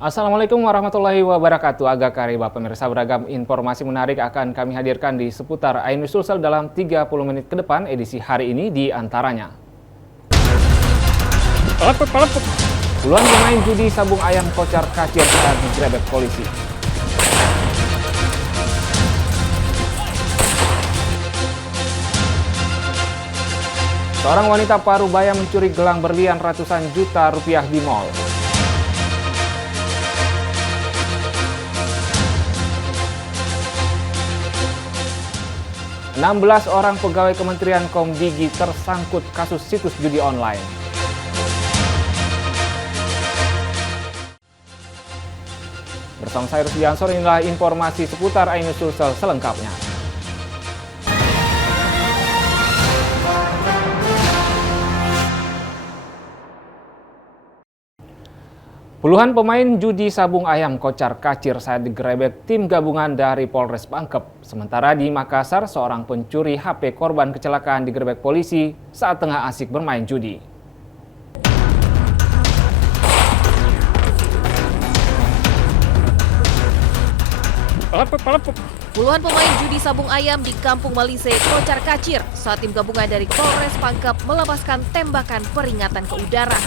Assalamualaikum warahmatullahi wabarakatuh. Agak kariba pemirsa, beragam informasi menarik akan kami hadirkan di seputar Ainus Sulsel dalam 30 menit ke depan edisi hari ini, di antaranya. Puluhan pemain judi sabung ayam kocar kacir saat digerebek polisi. Seorang wanita Parubaya mencuri gelang berlian ratusan juta rupiah di mal. (16 orang pegawai Kementerian Komdigi tersangkut kasus situs judi online. Bersama saya Rusdi Ansor, inilah informasi seputar Ainus Sulsel selengkapnya. Puluhan pemain judi sabung ayam kocar kacir saat digerebek tim gabungan dari Polres Pangkep. Sementara di Makassar, seorang pencuri HP korban kecelakaan digerebek polisi saat tengah asik bermain judi. Puluhan pemain judi sabung ayam di Kampung Malise kocar kacir saat tim gabungan dari Polres Pangkep melepaskan tembakan peringatan ke udara.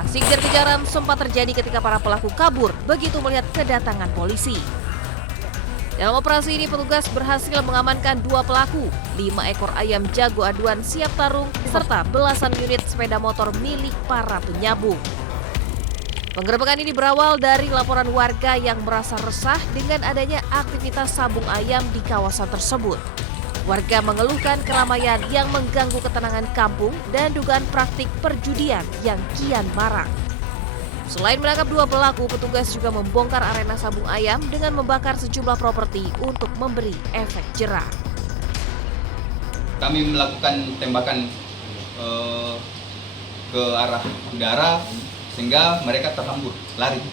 Aksi kejar-kejaran sempat terjadi ketika para pelaku kabur begitu melihat kedatangan polisi. Dalam operasi ini petugas berhasil mengamankan 2 pelaku, 5 ekor ayam jago aduan siap tarung, serta belasan unit sepeda motor milik para penyabung. Penggerebekan ini berawal dari laporan warga yang merasa resah dengan adanya aktivitas sabung ayam di kawasan tersebut. Warga mengeluhkan keramaian yang mengganggu ketenangan kampung dan dugaan praktik perjudian yang kian marak. Selain menangkap 2 pelaku, petugas juga membongkar arena sabung ayam dengan membakar sejumlah properti untuk memberi efek jerah. Kami melakukan tembakan ke arah udara sehingga mereka terhambur, lari.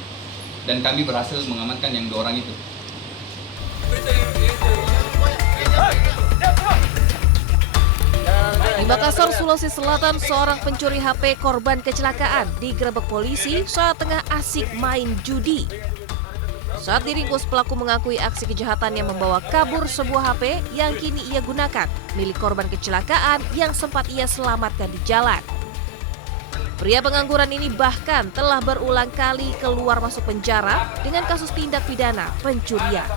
Dan kami berhasil mengamankan yang 2 orang itu. Di Makassar, Sulawesi Selatan, seorang pencuri HP korban kecelakaan digerebek polisi saat tengah asik main judi. Saat diringkus, pelaku mengakui aksi kejahatan yang membawa kabur sebuah HP yang kini ia gunakan milik korban kecelakaan yang sempat ia selamatkan di jalan. Pria pengangguran ini bahkan telah berulang kali keluar masuk penjara dengan kasus tindak pidana pencurian.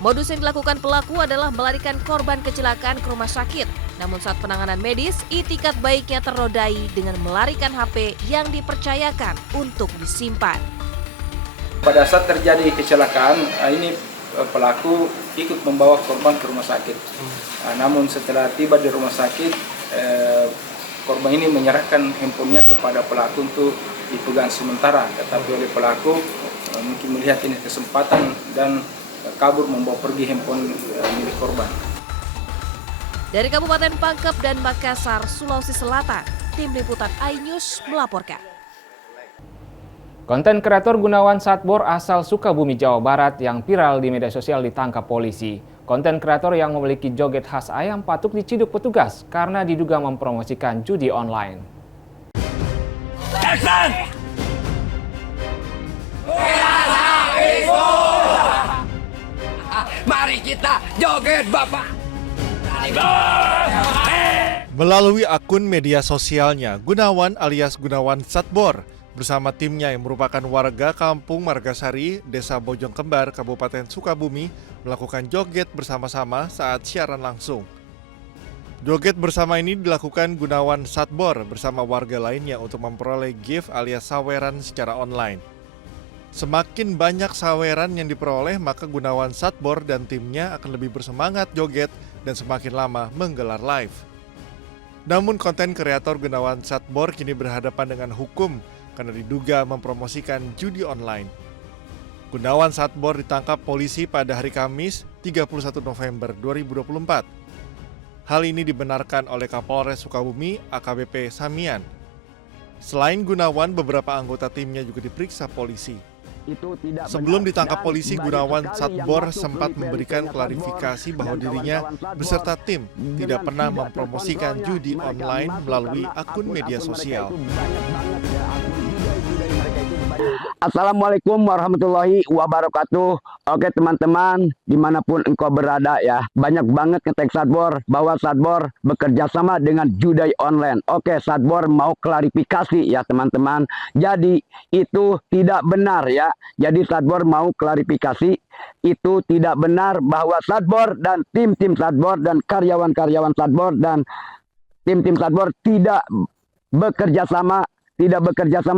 Modus yang dilakukan pelaku adalah melarikan korban kecelakaan ke rumah sakit. Namun saat penanganan medis, itikat baiknya ternodai dengan melarikan HP yang dipercayakan untuk disimpan. Pada saat terjadi kecelakaan, ini pelaku ikut membawa korban ke rumah sakit. Namun setelah tiba di rumah sakit, korban ini menyerahkan handphonenya kepada pelaku untuk dipegang sementara. Tetapi oleh pelaku mungkin melihat ini kesempatan dan kabur membawa pergi handphone milik korban. Dari Kabupaten Pangkep dan Makassar, Sulawesi Selatan, tim liputan Ainus melaporkan. Konten kreator Gunawan Satbor asal Sukabumi, Jawa Barat yang viral di media sosial ditangkap polisi. Konten kreator yang memiliki joget khas ayam patuk diciduk petugas karena diduga mempromosikan judi online. Mari kita joget, Bapak. Melalui akun media sosialnya, Gunawan alias Gunawan Satbor bersama timnya yang merupakan warga Kampung Margasari, Desa Bojong Kembar, Kabupaten Sukabumi melakukan joget bersama-sama saat siaran langsung. Joget bersama ini dilakukan Gunawan Satbor bersama warga lainnya untuk memperoleh gift alias saweran secara online. Semakin banyak saweran yang diperoleh, maka Gunawan Satbor dan timnya akan lebih bersemangat joget dan semakin lama menggelar live. Namun konten kreator Gunawan Satbor kini berhadapan dengan hukum karena diduga mempromosikan judi online. Gunawan Satbor ditangkap polisi pada hari Kamis 31 November 2024. Hal ini dibenarkan oleh Kapolres Sukabumi AKBP Samian. Selain Gunawan, beberapa anggota timnya juga diperiksa polisi. Sebelum ditangkap polisi, Gunawan Satbor sempat memberikan klarifikasi bahwa dirinya beserta tim tidak pernah mempromosikan judi online melalui akun media sosial. Assalamualaikum warahmatullahi wabarakatuh. Oke teman-teman, dimanapun engkau berada ya, banyak banget ngetek Satbor bahwa Satbor bekerja sama dengan judi online. Oke, Satbor mau klarifikasi ya teman-teman. Jadi itu tidak benar ya. Jadi Satbor mau klarifikasi, itu tidak benar bahwa Satbor dan tim-tim Satbor dan karyawan-karyawan Satbor dan tim-tim Satbor tidak bekerja sama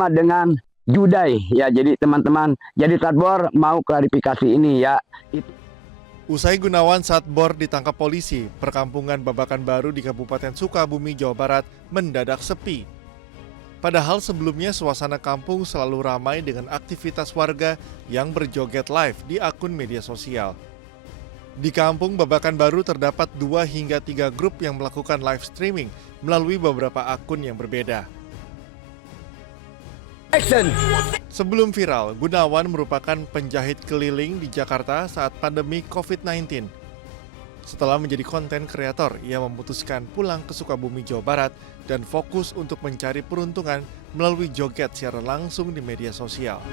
dengan judai ya. Jadi teman-teman, jadi Satbor mau klarifikasi ini ya. Usai Gunawan Satbor ditangkap polisi, perkampungan Babakan Baru di Kabupaten Sukabumi, Jawa Barat mendadak sepi. Padahal sebelumnya suasana kampung selalu ramai dengan aktivitas warga yang berjoget live di akun media sosial. Di kampung Babakan Baru terdapat 2 hingga 3 grup yang melakukan live streaming melalui beberapa akun yang berbeda. Sebelum viral, Gunawan merupakan penjahit keliling di Jakarta saat pandemi COVID-19. Setelah menjadi konten kreator, ia memutuskan pulang ke Sukabumi, Jawa Barat dan fokus untuk mencari peruntungan melalui joget secara langsung di media sosial.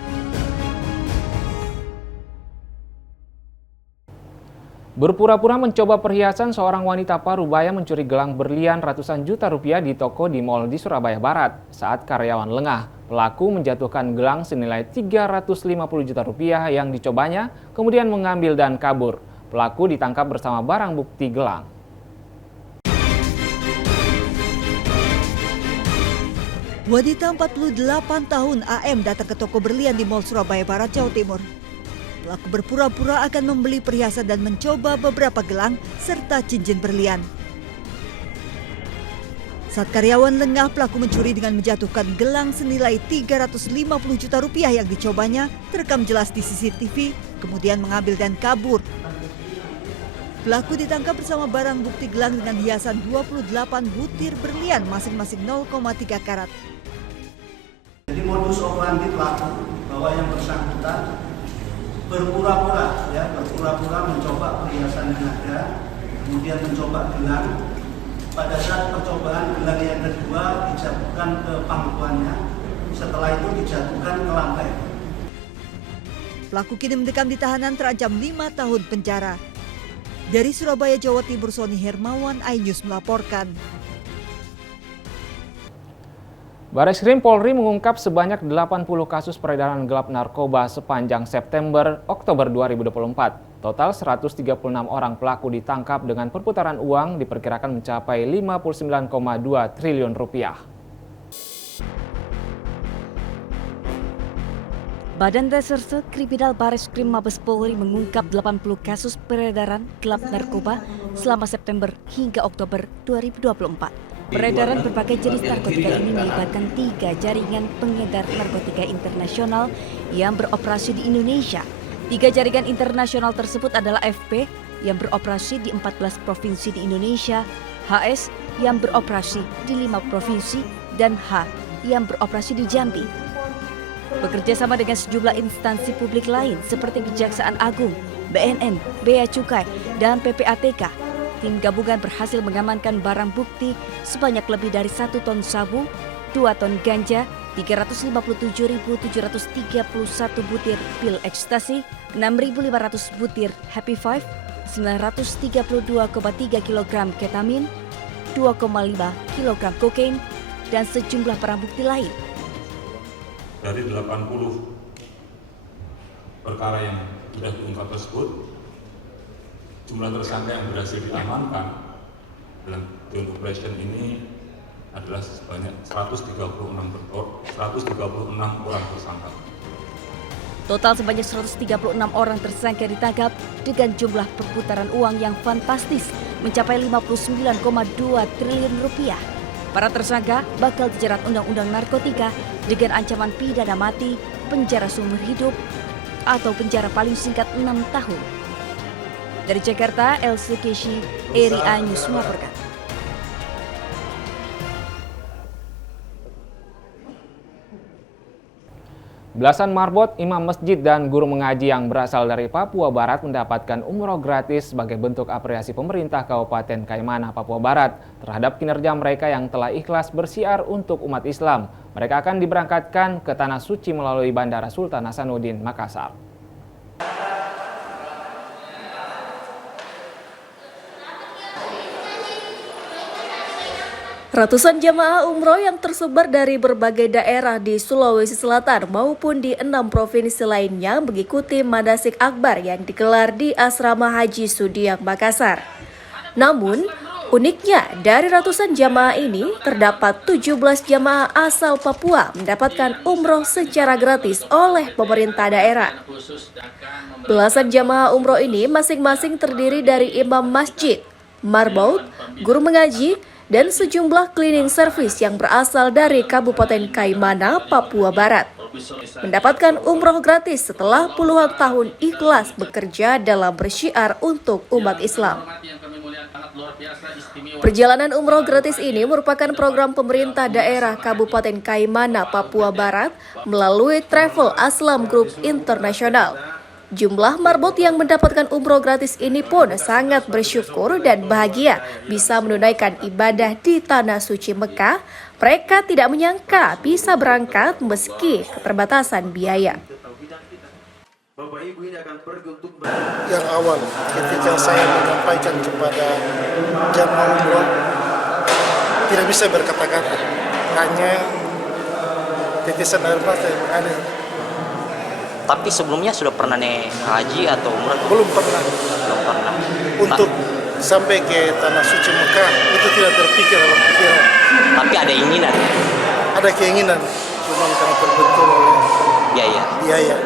Berpura-pura mencoba perhiasan, seorang wanita Parubaya mencuri gelang berlian ratusan juta rupiah di toko di mal di Surabaya Barat. Saat karyawan lengah, pelaku menjatuhkan gelang senilai 350 juta rupiah yang dicobanya, kemudian mengambil dan kabur. Pelaku ditangkap bersama barang bukti gelang. Wanita 48 tahun AM datang ke toko berlian di Mall Surabaya Barat, Jawa Timur. Pelaku berpura-pura akan membeli perhiasan dan mencoba beberapa gelang serta cincin berlian. Saat karyawan lengah, pelaku mencuri dengan menjatuhkan gelang senilai 350 juta rupiah yang dicobanya, terekam jelas di CCTV, kemudian mengambil dan kabur. Pelaku ditangkap bersama barang bukti gelang dengan hiasan 28 butir berlian masing-masing 0,3 karat. Jadi modus operandi pelaku bahwa yang bersangkutan berpura-pura mencoba perhiasan yang ada, kemudian mencoba gelang. Pada saat percobaan gelang yang kedua dijatuhkan ke pangkuannya, setelah itu dijatuhkan ke lantai. Pelaku kini mendekam di tahanan terancam 5 tahun penjara. Dari Surabaya, Jawa Timur, Sony Hermawan, iNews melaporkan. Bareskrim Polri mengungkap sebanyak 80 kasus peredaran gelap narkoba sepanjang September-Oktober 2024. Total 136 orang pelaku ditangkap dengan perputaran uang diperkirakan mencapai 59,2 triliun rupiah. Badan Reserse Kriminal Bareskrim Mabes Polri mengungkap 80 kasus peredaran gelap narkoba selama September hingga Oktober 2024. Peredaran berbagai jenis narkotika ini melibatkan 3 jaringan pengedar narkotika internasional yang beroperasi di Indonesia. 3 jaringan internasional tersebut adalah FP yang beroperasi di 14 provinsi di Indonesia, HS yang beroperasi di 5 provinsi, dan H yang beroperasi di Jambi. Bekerja sama dengan sejumlah instansi publik lain seperti Kejaksaan Agung, BNN, Bea Cukai, dan PPATK. Tim gabungan berhasil mengamankan barang bukti sebanyak lebih dari 1 ton sabu, 2 ton ganja, 357.731 butir pil ekstasi, 6.500 butir Happy Five, 932,3 kg ketamin, 2,5 kg kokain, dan sejumlah barang bukti lain. Dari 80 perkara yang sudah diungkap tersebut, jumlah tersangka yang berhasil diamankan dalam joint operation ini adalah sebanyak 136 orang tersangka. Total sebanyak 136 orang tersangka ditangkap dengan jumlah perputaran uang yang fantastis mencapai 59,2 triliun rupiah. Para tersangka bakal dijerat Undang-Undang Narkotika dengan ancaman pidana mati, penjara seumur hidup, atau penjara paling singkat 6 tahun. Dari Jakarta, Elsie Keshi, Eri iNews melaporkan. Belasan marbot, imam masjid, dan guru mengaji yang berasal dari Papua Barat mendapatkan umroh gratis sebagai bentuk apresiasi pemerintah Kabupaten Kaimana, Papua Barat terhadap kinerja mereka yang telah ikhlas bersiar untuk umat Islam. Mereka akan diberangkatkan ke Tanah Suci melalui Bandara Sultan Hasanuddin, Makassar. Ratusan jamaah umroh yang tersebar dari berbagai daerah di Sulawesi Selatan maupun di 6 provinsi lainnya mengikuti manasik akbar yang digelar di Asrama Haji Sudiang, Makassar. Namun, uniknya dari ratusan jamaah ini terdapat 17 jamaah asal Papua mendapatkan umroh secara gratis oleh pemerintah daerah. Belasan jamaah umroh ini masing-masing terdiri dari imam masjid, marbaut, guru mengaji, dan sejumlah cleaning service yang berasal dari Kabupaten Kaimana, Papua Barat. Mendapatkan umroh gratis setelah puluhan tahun ikhlas bekerja dalam bersyiar untuk umat Islam. Perjalanan umroh gratis ini merupakan program pemerintah daerah Kabupaten Kaimana, Papua Barat melalui Travel Aslam Group Internasional. Jumlah marbot yang mendapatkan umroh gratis ini pun sangat bersyukur dan bahagia bisa menunaikan ibadah di Tanah Suci Mekah. Mereka tidak menyangka bisa berangkat meski keterbatasan biaya. Yang awal ketika saya menyampaikan kepada jamaah umroh tidak bisa berkata-kata, hanya tetesan air mata yang mengalir. Tapi sebelumnya sudah pernah naik haji atau umrah? Belum pernah. Untuk sampai ke Tanah Suci Mekah itu tidak terpikir dalam pikiran. Tapi ada keinginan? Ada keinginan, cuma karena terbentur oleh biaya.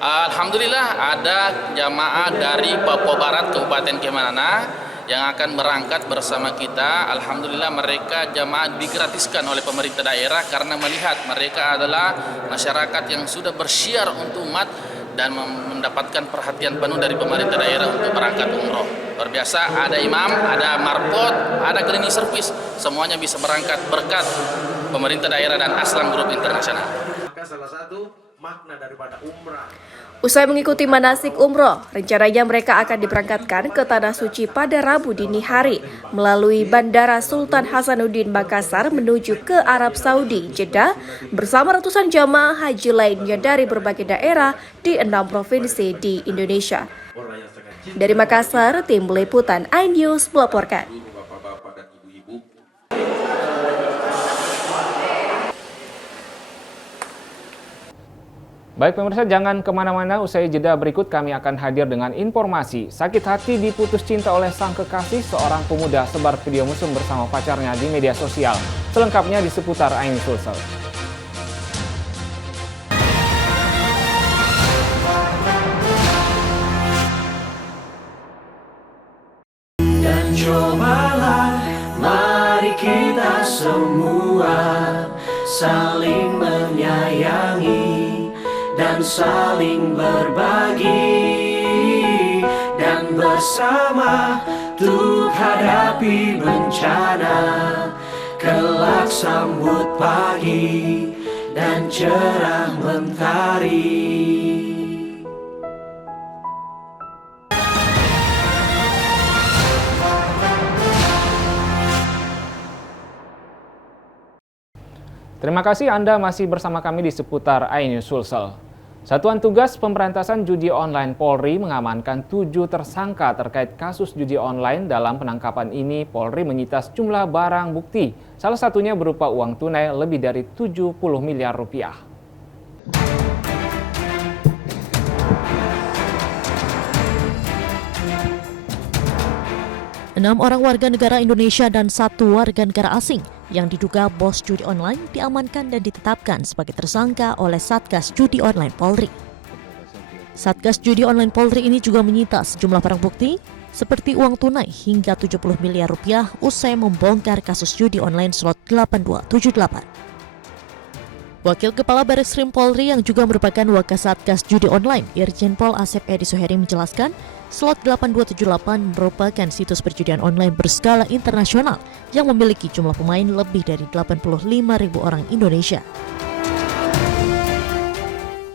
Alhamdulillah ada jamaah dari Papua Barat, Kabupaten Kaimana yang akan berangkat bersama kita. Alhamdulillah mereka jamaah digratiskan oleh pemerintah daerah karena melihat mereka adalah masyarakat yang sudah bersyiar untuk umat dan mendapatkan perhatian penuh dari pemerintah daerah untuk berangkat umroh. Luar biasa, ada imam, ada marbot, ada cleaning service, semuanya bisa berangkat berkat pemerintah daerah dan Aslam Group Internasional. Salah satu makna daripada umrah. Usai mengikuti manasik umroh, rencananya mereka akan diberangkatkan ke Tanah Suci pada Rabu dini hari melalui Bandara Sultan Hasanuddin Makassar menuju ke Arab Saudi, Jeddah, bersama ratusan jamaah haji lainnya dari berbagai daerah di 6 provinsi di Indonesia. Dari Makassar, tim liputan iNews melaporkan. Baik pemirsa, jangan kemana-mana, usai jeda berikut kami akan hadir dengan informasi sakit hati diputus cinta oleh sang kekasih, seorang pemuda sebar video mesum bersama pacarnya di media sosial. Selengkapnya di seputar iNews Sulsel. Dan cobalah, mari kita semua saling menyayangi dan saling berbagi, dan bersama untuk hadapi bencana, kelak sambut pagi dan cerah mentari. Terima kasih Anda masih bersama kami di seputar iNews Sulsel. Satuan Tugas Pemberantasan Judi Online Polri mengamankan 7 tersangka terkait kasus judi online. Dalam penangkapan ini, Polri menyita sejumlah barang bukti. Salah satunya berupa uang tunai lebih dari 70 miliar rupiah. 6 orang warga negara Indonesia dan 1 warga negara asing yang diduga bos judi online diamankan dan ditetapkan sebagai tersangka oleh Satgas Judi Online Polri. Satgas Judi Online Polri ini juga menyita sejumlah barang bukti seperti uang tunai hingga 70 miliar rupiah usai membongkar kasus judi online slot 8278. Wakil Kepala Bareskrim Polri yang juga merupakan Wakasatgas Judi Online, Irjen Pol Asep Edi Suheri menjelaskan, slot 8278 merupakan situs perjudian online berskala internasional yang memiliki jumlah pemain lebih dari 85.000 orang Indonesia.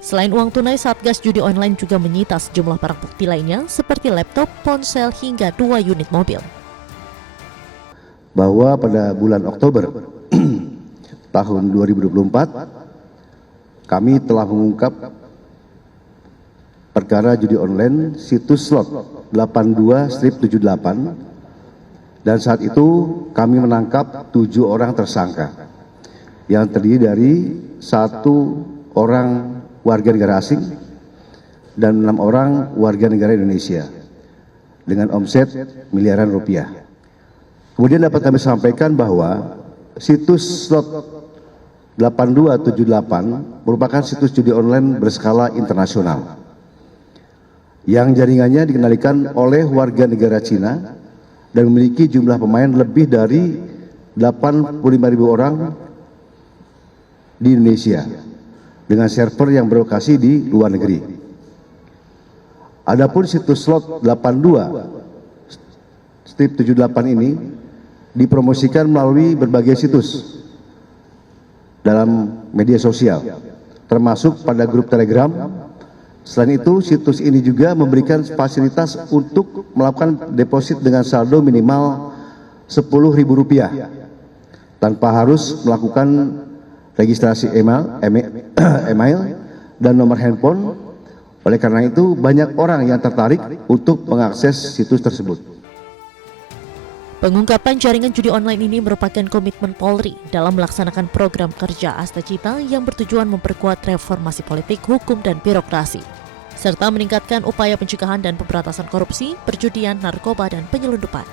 Selain uang tunai, Satgas Judi Online juga menyita sejumlah barang bukti lainnya seperti laptop, ponsel, hingga 2 unit mobil. Bahwa pada bulan Oktober tahun 2024, kami telah mengungkap perkara judi online situs slot 82/78 dan saat itu kami menangkap 7 orang tersangka yang terdiri dari 1 orang warga negara asing dan 6 orang warga negara Indonesia dengan omset miliaran rupiah. Kemudian dapat kami sampaikan bahwa situs slot 82/78 merupakan situs judi online berskala internasional yang jaringannya dikendalikan oleh warga negara Cina dan memiliki jumlah pemain lebih dari 85.000 orang di Indonesia dengan server yang berlokasi di luar negeri. Adapun situs slot 82/78 ini dipromosikan melalui berbagai situs dalam media sosial, termasuk pada grup Telegram. Selain itu, situs ini juga memberikan fasilitas untuk melakukan deposit dengan saldo minimal Rp10.000 tanpa harus melakukan registrasi email dan nomor handphone. Oleh karena itu, banyak orang yang tertarik untuk mengakses situs tersebut. Pengungkapan jaringan judi online ini merupakan komitmen Polri dalam melaksanakan program kerja Asta Cita yang bertujuan memperkuat reformasi politik, hukum, dan birokrasi, serta meningkatkan upaya pencegahan dan pemberantasan korupsi, perjudian, narkoba, dan penyelundupan.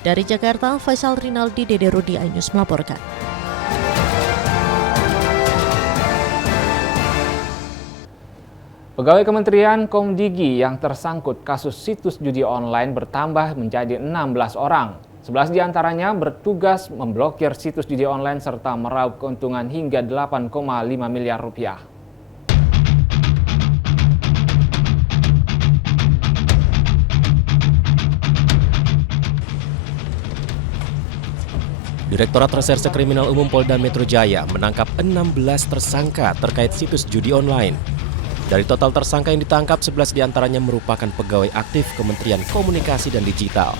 Dari Jakarta, Faisal Rinaldi, Dede Rudi, iNews melaporkan. Pegawai Kementerian Komdigi yang tersangkut kasus situs judi online bertambah menjadi 16 orang. 11 diantaranya bertugas memblokir situs judi online serta meraup keuntungan hingga 8,5 miliar rupiah. Direktorat Reserse Kriminal Umum Polda Metro Jaya menangkap 16 tersangka terkait situs judi online. Dari total tersangka yang ditangkap, 11 diantaranya merupakan pegawai aktif Kementerian Komunikasi dan Digital.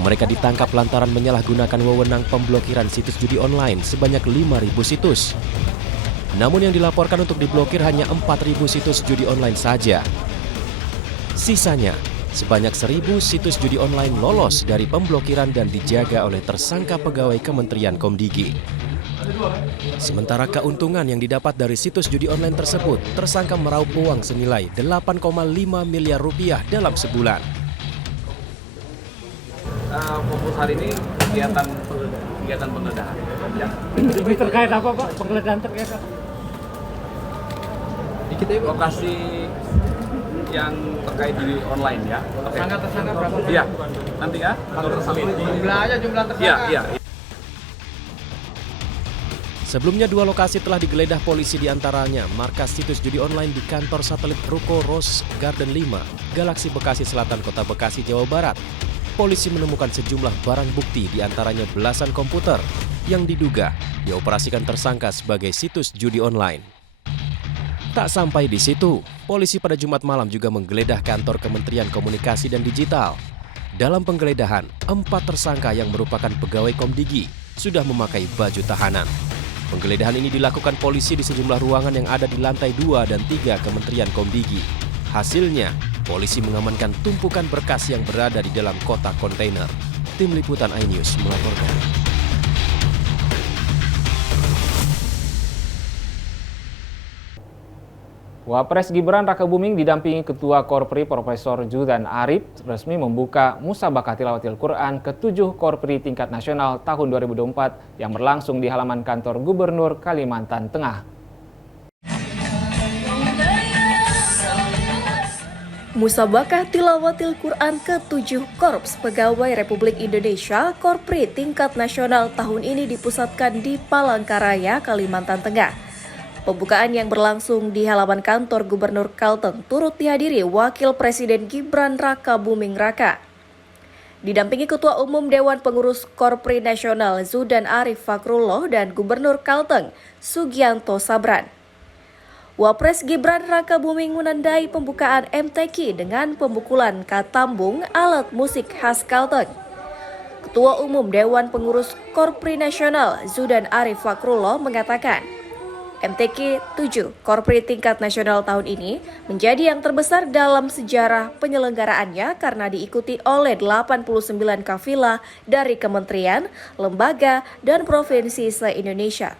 Mereka ditangkap lantaran menyalahgunakan wewenang pemblokiran situs judi online sebanyak 5.000 situs. Namun yang dilaporkan untuk diblokir hanya 4.000 situs judi online saja. Sisanya, sebanyak 1.000 situs judi online lolos dari pemblokiran dan dijaga oleh tersangka pegawai Kementerian Komdigi. Sementara keuntungan yang didapat dari situs judi online tersebut, tersangka meraup uang senilai 8,5 miliar rupiah dalam sebulan. Fokus hari ini kegiatan penggeledahan. Lebih terkait apa Pak? Penggeledahan terkait apa? Lokasi yang terkait judi online ya. Tersangka berapa? Iya, nanti ya. Jumlah tersangka. Iya. Sebelumnya 2 lokasi telah digeledah polisi, diantaranya markas situs judi online di kantor satelit Ruko Rose Garden 5, Galaksi Bekasi Selatan, Kota Bekasi, Jawa Barat. Polisi menemukan sejumlah barang bukti, diantaranya belasan komputer yang diduga dioperasikan tersangka sebagai situs judi online. Tak sampai di situ, polisi pada Jumat malam juga menggeledah kantor Kementerian Komunikasi dan Digital. Dalam penggeledahan, 4 tersangka yang merupakan pegawai Komdigi sudah memakai baju tahanan. Penggeledahan ini dilakukan polisi di sejumlah ruangan yang ada di lantai 2 dan 3 Kementerian Komdigi. Hasilnya, polisi mengamankan tumpukan berkas yang berada di dalam kotak kontainer. Tim Liputan iNews melaporkan. Wapres Gibran Rakabuming didampingi Ketua Korpri Profesor Zudan Arif resmi membuka Musabaqah Tilawatil Quran ke-7 Korpri tingkat nasional tahun 2024 yang berlangsung di halaman kantor Gubernur Kalimantan Tengah. Musabaqah Tilawatil Quran ke-7 Korps Pegawai Republik Indonesia Korpri tingkat nasional tahun ini dipusatkan di Palangkaraya, Kalimantan Tengah. Pembukaan yang berlangsung di halaman kantor Gubernur Kalteng turut dihadiri Wakil Presiden Gibran Rakabuming Raka. Didampingi Ketua Umum Dewan Pengurus Korpri Nasional Zudan Arif Fakrullah dan Gubernur Kalteng Sugianto Sabran. Wapres Gibran Rakabuming menandai pembukaan MTQ dengan pembukulan katambung alat musik khas Kalteng. Ketua Umum Dewan Pengurus Korpri Nasional Zudan Arif Fakrullah mengatakan, MTQ 7 Korpri tingkat nasional tahun ini menjadi yang terbesar dalam sejarah penyelenggaraannya karena diikuti oleh 89 kafilah dari kementerian, lembaga, dan provinsi se-Indonesia.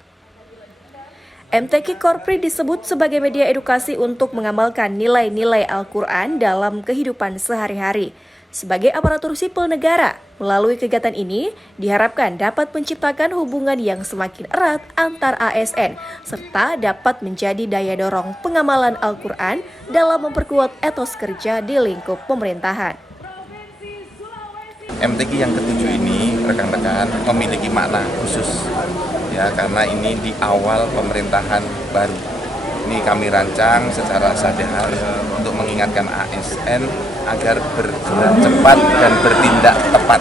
MTQ Korpri disebut sebagai media edukasi untuk mengamalkan nilai-nilai Al-Quran dalam kehidupan sehari-hari. Sebagai aparatur sipil negara, melalui kegiatan ini diharapkan dapat menciptakan hubungan yang semakin erat antar ASN, serta dapat menjadi daya dorong pengamalan Al-Quran dalam memperkuat etos kerja di lingkup pemerintahan. MTQ yang ke-7 ini, rekan-rekan, memiliki makna khusus, ya, karena ini di awal pemerintahan baru. Ini kami rancang secara sadar untuk mengingatkan ASN agar bergerak cepat dan bertindak tepat.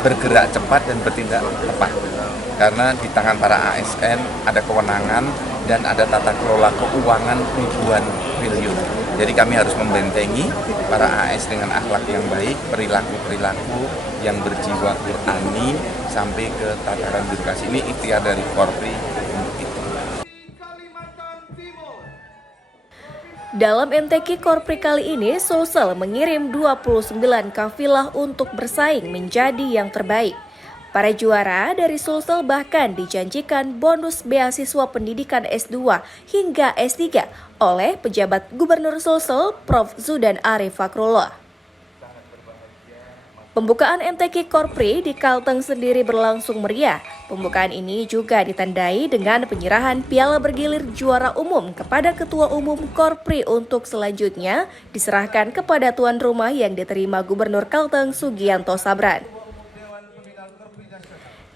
Bergerak cepat dan bertindak tepat. Karena di tangan para ASN ada kewenangan dan ada tata kelola keuangan ribuan triliun. Jadi kami harus membentengi para ASN dengan akhlak yang baik, perilaku-perilaku yang berjiwa Qurani sampai ke tataran birokrasi. Ini ikhtiar dari Korpri untuk itu. Dalam MTQ Korpri kali ini, Sulsel mengirim 29 kafilah untuk bersaing menjadi yang terbaik. Para juara dari Sulsel bahkan dijanjikan bonus beasiswa pendidikan S2 hingga S3 oleh pejabat Gubernur Sulsel, Prof. Zudan Arif Fakrullah. Pembukaan MTQ Korpri di Kalteng sendiri berlangsung meriah. Pembukaan ini juga ditandai dengan penyerahan piala bergilir juara umum kepada Ketua Umum Korpri untuk selanjutnya diserahkan kepada tuan rumah yang diterima Gubernur Kalteng Sugianto Sabran.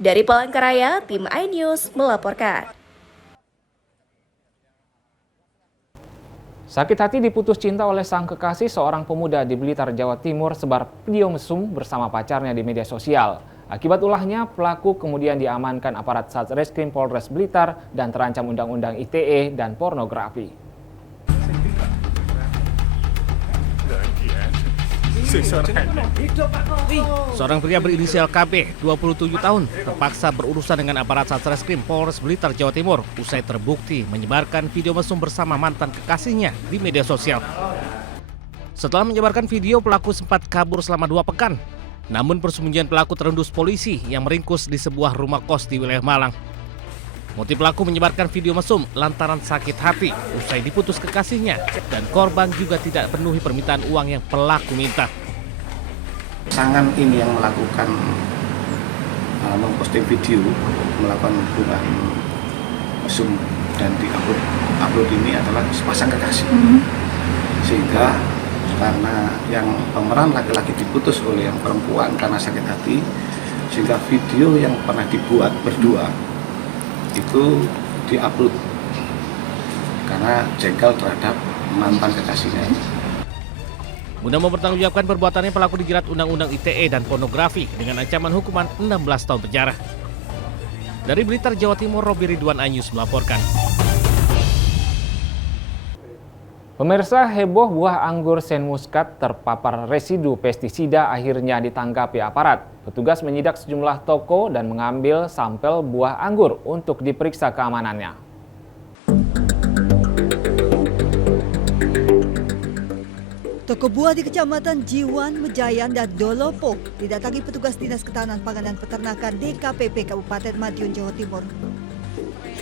Dari Palangkaraya, tim iNews melaporkan. Sakit hati diputus cinta oleh sang kekasih, seorang pemuda di Blitar, Jawa Timur sebar video mesum bersama pacarnya di media sosial. Akibat ulahnya, pelaku kemudian diamankan aparat Satreskrim Polres Blitar dan terancam Undang-Undang ITE dan pornografi. Seorang pria berinisial KB, 27 tahun, terpaksa berurusan dengan aparat Satreskrim Polres Blitar, Jawa Timur usai terbukti menyebarkan video mesum bersama mantan kekasihnya di media sosial. Setelah menyebarkan video, pelaku sempat kabur selama 2 pekan. Namun persembunyian pelaku terendus polisi yang meringkus di sebuah rumah kos di wilayah Malang. Motif pelaku menyebarkan video mesum lantaran sakit hati usai diputus kekasihnya dan korban juga tidak penuhi permintaan uang yang pelaku minta. Pasangan ini yang melakukan memposting video, melakukan hubungan mesum dan di-upload ini adalah sepasang kekasih. Sehingga karena yang pemeran laki-laki diputus oleh yang perempuan karena sakit hati, sehingga video yang pernah dibuat berdua itu di-upload karena jengkel terhadap mantan kekasihnya. Guna mempertanggungjawabkan perbuatannya, pelaku dijerat Undang-Undang ITE dan pornografi dengan ancaman hukuman 16 tahun penjara. Dari Blitar, Jawa Timur, Robi Ridwan, iNews melaporkan. Pemirsa, heboh buah anggur Sen Muscat terpapar residu pestisida akhirnya ditanggapi aparat. Petugas menyidak sejumlah toko dan mengambil sampel buah anggur untuk diperiksa keamanannya. Toko buah di Kecamatan Jiwan, Mejayan, dan Dolopo didatangi petugas Dinas Ketahanan Pangan dan Peternakan DKPP Kabupaten Madiun, Jawa Timur.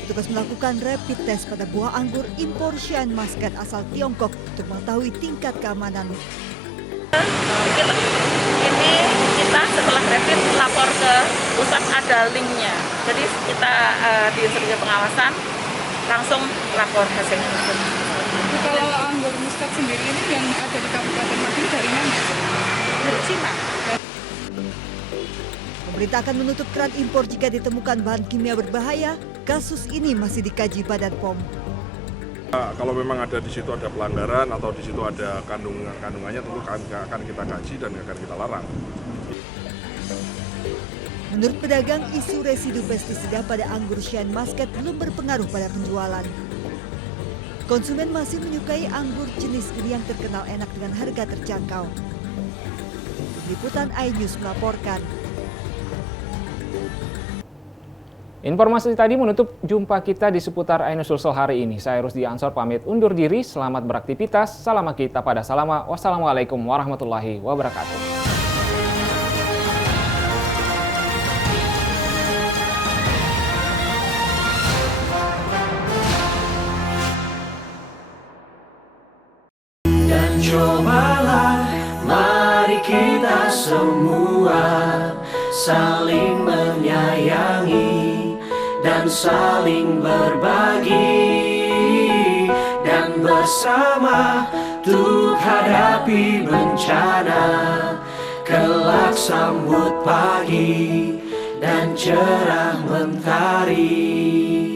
Petugas melakukan rapid test pada buah anggur impor Sen Muscat asal Tiongkok untuk mengetahui tingkat keamanan. Ini kita setelah rapid lapor ke pusat, ada linknya. Jadi kita di Inspeksi Pengawasan langsung lapor hasilnya. Kalau anggur Muscat sendiri ini yang ada di Kabupaten Madiun dari mana? Dari Cina. Pemerintah akan menutup keran impor jika ditemukan bahan kimia berbahaya. Kasus ini masih dikaji Badan POM. Kalau memang ada di situ ada pelanggaran atau di situ ada kandungannya, tentu akan kita kaji dan akan kita larang. Menurut pedagang, isu residu pestisida pada anggur Sen Muscat belum berpengaruh pada penjualan. Konsumen masih menyukai anggur jenis ini yang terkenal enak dengan harga terjangkau. Liputan iNews melaporkan. Informasi tadi menutup jumpa kita di seputar Ainus Sulsel hari ini. Saya Rusdi Ansor pamit undur diri, selamat beraktivitas, salam kita pada salama, wassalamualaikum warahmatullahi wabarakatuh. Dan cobalah, mari kita semua saling menyayangi dan saling berbagi, dan bersama untuk hadapi bencana, kelak sambut pagi dan cerah mentari.